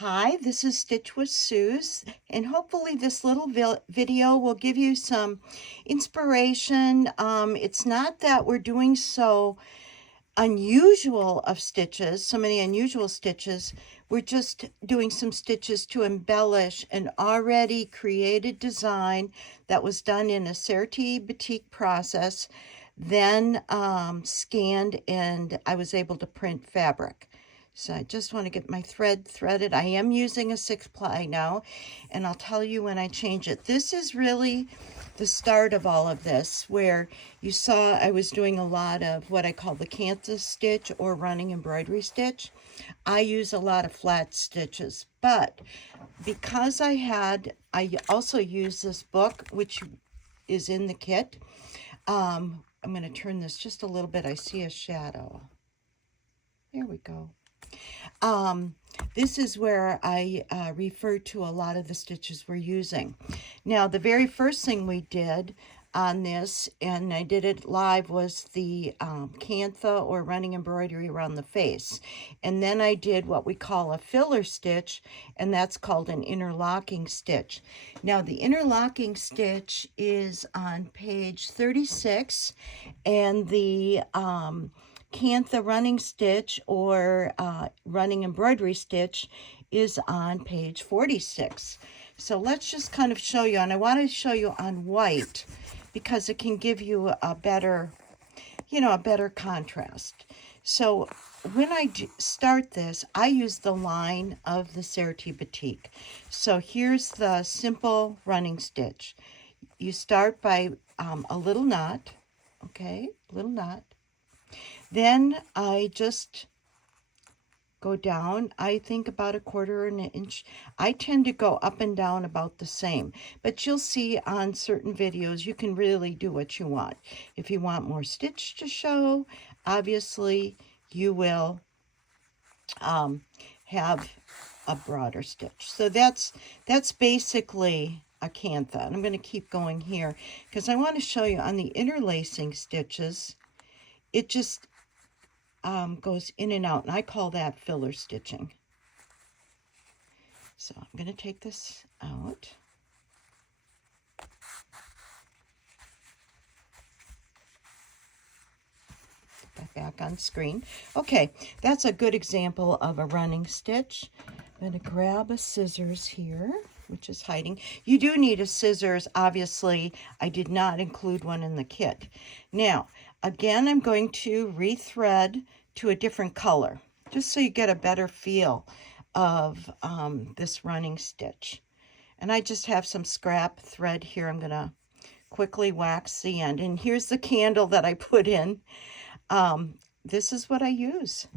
Hi, this is Stitch with Suze, and hopefully this little video will give you some inspiration. It's not that we're doing so unusual of stitches, so many unusual stitches. We're just doing some stitches to embellish an already created design that was done in a Certi Batik process, then scanned, and I was able to print fabric. So I just want to get my thread threaded. I am using a 6-ply now, and I'll tell you when I change it. This is really the start of all of this, where you saw I was doing a lot of what I call the Kantha stitch or running embroidery stitch. I use a lot of flat stitches, but because I also use this book, which is in the kit. I'm going to turn this just a little bit. I see a shadow. There we go. This is where I refer to a lot of the stitches we're using. Now, the very first thing we did on this, and I did it live, was the Kantha or running embroidery around the face. And then I did what we call a filler stitch, and that's called an interlocking stitch. Now, the interlocking stitch is on page 36, and the Kantha running stitch or running embroidery stitch is on page 46. So let's just kind of show you, and I want to show you on white because it can give you a better, a better contrast. So when I start this, I use the line of the Certi Batik. So here's the simple running stitch. You start by a little knot, okay, little knot. Then I just go down, I think about 1/4 inch. I tend to go up and down about the same, but you'll see on certain videos you can really do what you want. If you want more stitch to show, obviously you will have a broader stitch. So that's basically a Kantha. And I'm going to keep going here because I want to show you on the interlacing stitches, it just goes in and out, and I call that filler stitching. So I'm going to take this out. Put that back on screen. Okay, that's a good example of a running stitch. I'm going to grab a scissors here, which is hiding. You do need a scissors. Obviously, I did not include one in the kit. Now, again, I'm going to rethread to a different color, just so you get a better feel of this running stitch. And I just have some scrap thread here. I'm going to quickly wax the end. And here's the candle that I put in. This is what I use.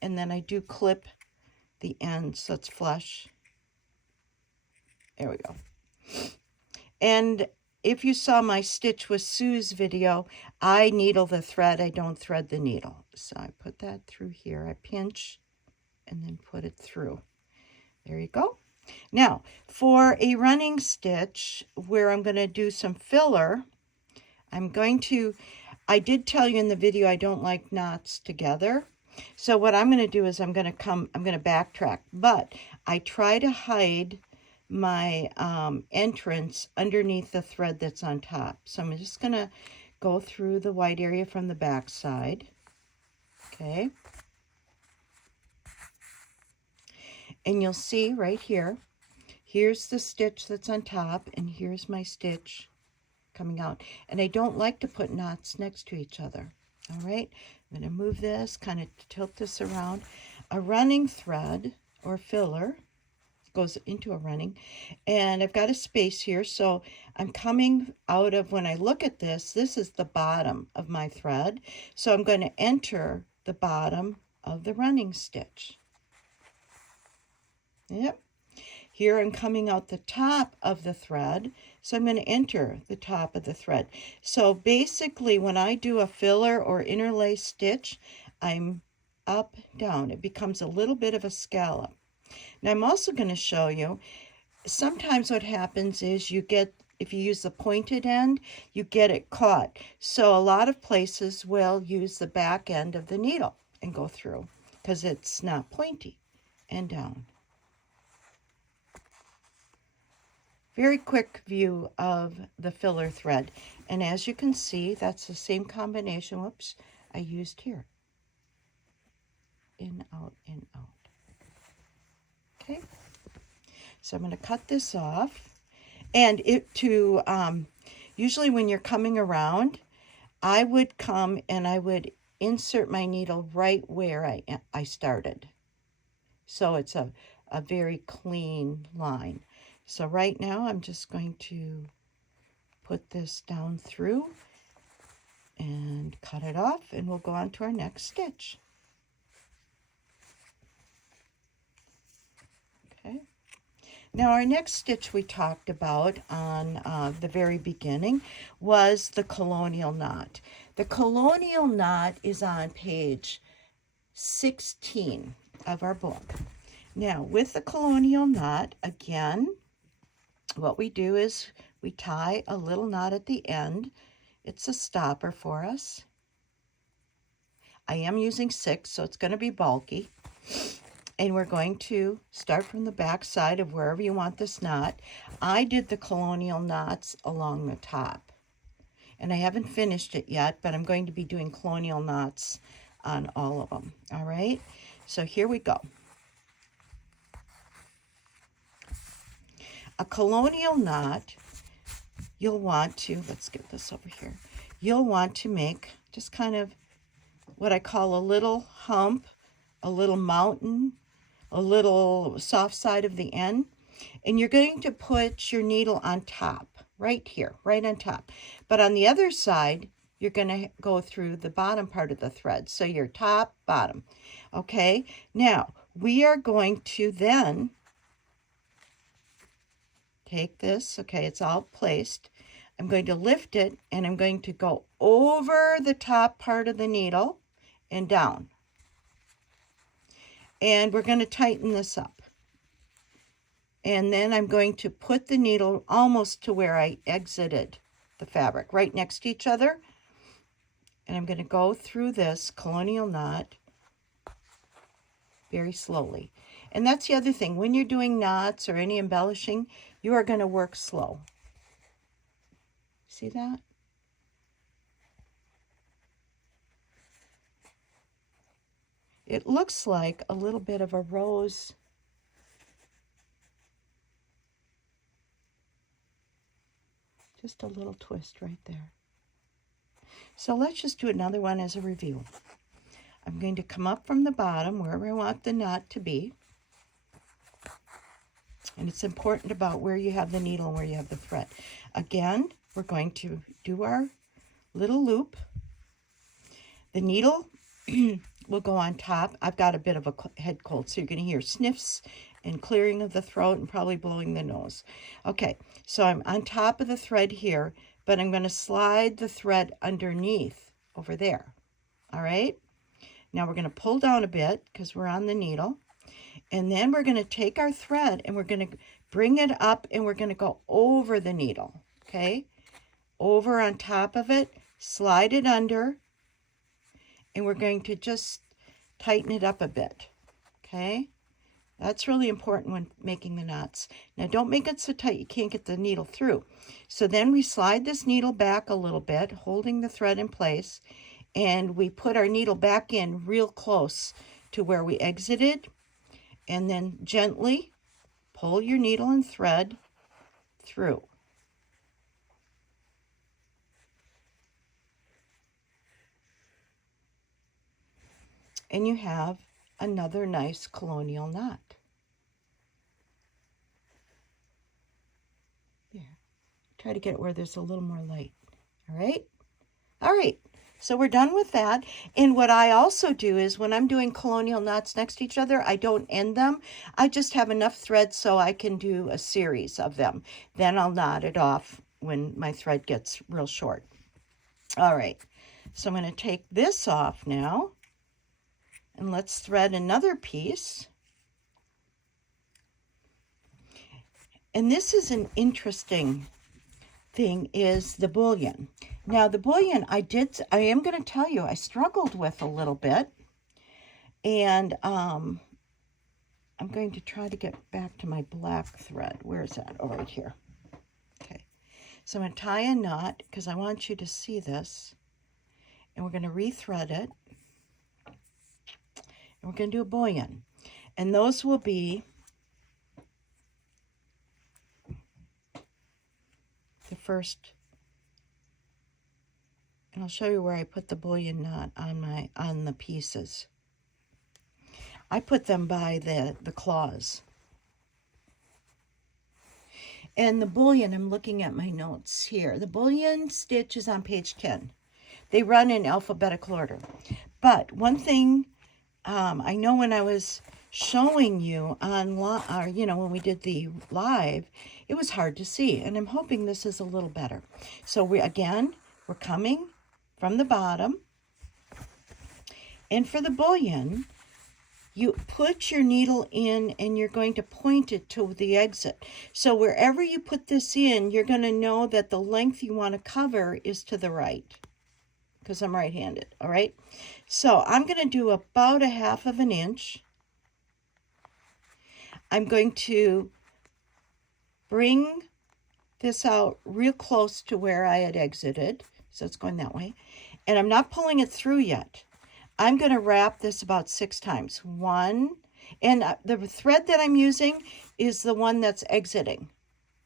And then I do clip the end so it's flush. There we go. And if you saw my Stitch with Suze video, I needle the thread. I don't thread the needle. So I put that through here. I pinch and then put it through. There you go. Now, for a running stitch where I'm going to do some filler, I did tell you in the video I don't like knots together. So what I'm going to do is I'm going to backtrack, but I try to hide my entrance underneath the thread that's on top. So I'm just going to go through the white area from the back side. Okay. And you'll see right here, here's the stitch that's on top, and here's my stitch coming out. And I don't like to put knots next to each other. All right, I'm going to move this, kind of tilt this around. A running thread or filler goes into a running, and I've got a space here, so I'm coming out of, when I look at this is the bottom of my thread, so I'm going to enter the bottom of the running stitch. Yep. Here I'm coming out the top of the thread, so I'm going to enter the top of the thread. So basically when I do a filler or interlace stitch, I'm up, down. It becomes a little bit of a scallop. Now I'm also going to show you, sometimes what happens is if you use the pointed end, you get it caught. So a lot of places will use the back end of the needle and go through because it's not pointy, and down. very quick view of the filler thread. And as you can see, that's the same combination, whoops, I used here. In, out, in, out. Okay, so I'm going to cut this off. And usually when you're coming around, I would come and I would insert my needle right where I started. So it's a very clean line. So right now I'm just going to put this down through and cut it off, and we'll go on to our next stitch. Okay. Now our next stitch we talked about on the very beginning was the Colonial knot. The Colonial knot is on page 16 of our book. Now with the Colonial knot, again, what we do is we tie a little knot at the end. It's a stopper for us. I am using 6, so it's going to be bulky. And we're going to start from the back side of wherever you want this knot. I did the Colonial knots along the top. And I haven't finished it yet, but I'm going to be doing Colonial knots on all of them. All right? So here we go. A Colonial knot, you'll want to, let's get this over here. You'll want to make just kind of what I call a little hump, a little mountain, a little soft side of the end, and you're going to put your needle on top, right here, right on top. But on the other side, you're going to go through the bottom part of the thread. So your top, bottom. Okay, now we are going to then take this, okay, it's all placed. I'm going to lift it, and I'm going to go over the top part of the needle and down. And we're going to tighten this up. And then I'm going to put the needle almost to where I exited the fabric, right next to each other. And I'm going to go through this Colonial knot very slowly. And that's the other thing. When you're doing knots or any embellishing, you are going to work slow. See that? It looks like a little bit of a rose. Just a little twist right there. So let's just do another one as a review. I'm going to come up from the bottom wherever I want the knot to be. And it's important about where you have the needle and where you have the thread. Again, we're going to do our little loop. The needle will go on top. I've got a bit of a head cold, so you're going to hear sniffs and clearing of the throat and probably blowing the nose. Okay, so I'm on top of the thread here, but I'm going to slide the thread underneath over there. All right? Now we're going to pull down a bit because we're on the needle. And then we're going to take our thread and we're going to bring it up and we're going to go over the needle. Okay? Over on top of it, slide it under, and we're going to just tighten it up a bit. Okay? That's really important when making the knots. Now don't make it so tight you can't get the needle through. So then we slide this needle back a little bit, holding the thread in place, and we put our needle back in real close to where we exited, and then gently pull your needle and thread through. And you have another nice Colonial knot. There. Try to get it where there's a little more light. All right? All right. So we're done with that. And what I also do is when I'm doing Colonial knots next to each other, I don't end them. I just have enough thread so I can do a series of them. Then I'll knot it off when my thread gets real short. All right. So I'm going to take this off now. And let's thread another piece. And this is an interesting thing, is the bullion. Now the bullion I am going to tell you, I struggled with a little bit. And I'm going to try to get back to my black thread. Where is that? Oh, right here. So I'm going to tie a knot because I want you to see this. And we're going to rethread it. And we're going to do a bullion. And those will be the first. And I'll show you where I put the bullion knot on the pieces. I put them by the claws. And the bullion, I'm looking at my notes here. The bullion stitch is on page 10. They run in alphabetical order. But one thing I know when I was showing you on, when we did the live, it was hard to see. And I'm hoping this is a little better. So we're coming from the bottom. And for the bullion, you put your needle in and you're going to point it to the exit. So wherever you put this in, you're going to know that the length you want to cover is to the right, because I'm right-handed, all right? So I'm going to do about 1/2 inch. I'm going to bring this out real close to where I had exited. So it's going that way. And I'm not pulling it through yet. I'm going to wrap this about 6 times. 1, and the thread that I'm using is the one that's exiting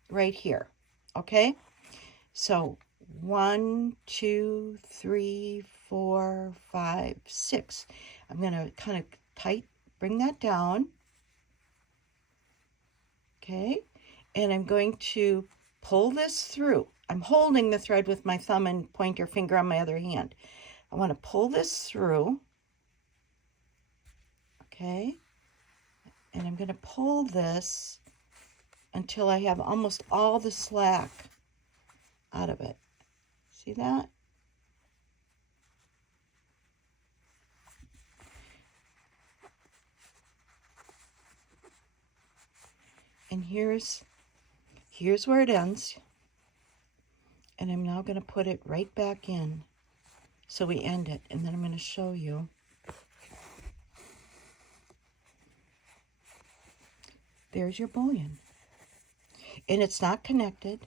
right here. Okay? So 1, 2, 3, 4, 5, 6. I'm going to kind of bring that down. Okay? And I'm going to pull this through. I'm holding the thread with my thumb and pointer finger on my other hand. I want to pull this through. Okay? And I'm going to pull this until I have almost all the slack out of it. See that? And here's where it ends. And I'm now going to put it right back in. So we end it. And then I'm going to show you. There's your bullion. And it's not connected.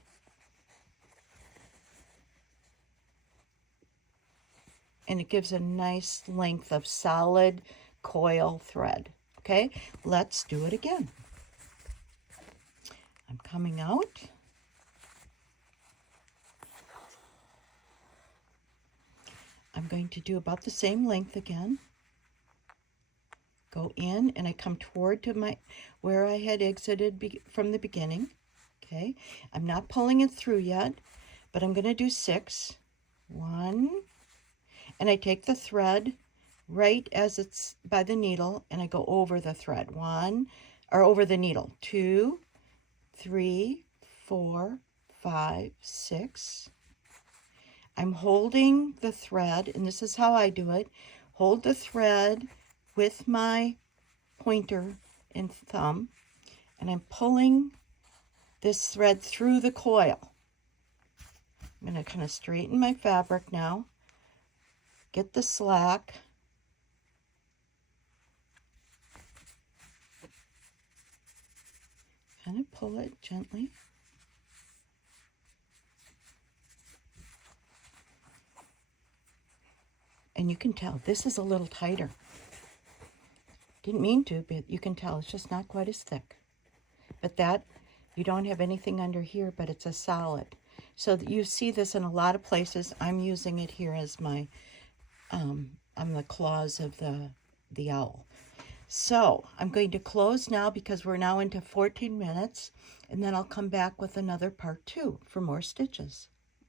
And it gives a nice length of solid coil thread. Okay, let's do it again. I'm coming out. I'm going to do about the same length again. Go in and I come toward to where I had exited from the beginning. Okay, I'm not pulling it through yet, but I'm going to do 6. 1, and I take the thread right as it's by the needle and I go over the thread. 1, or over the needle. 2, 3, 4, 5, 6. I'm holding the thread, and this is how I do it. Hold the thread with my pointer and thumb, and I'm pulling this thread through the coil. I'm going to kind of straighten my fabric now, get the slack, kind of pull it gently. And you can tell this is a little tighter. Didn't mean to, but you can tell it's just not quite as thick. But that, you don't have anything under here, but it's a solid. So you see this in a lot of places. I'm using it here as my, on the claws of the owl. So I'm going to close now because we're now into 14 minutes, and then I'll come back with another part 2 for more stitches.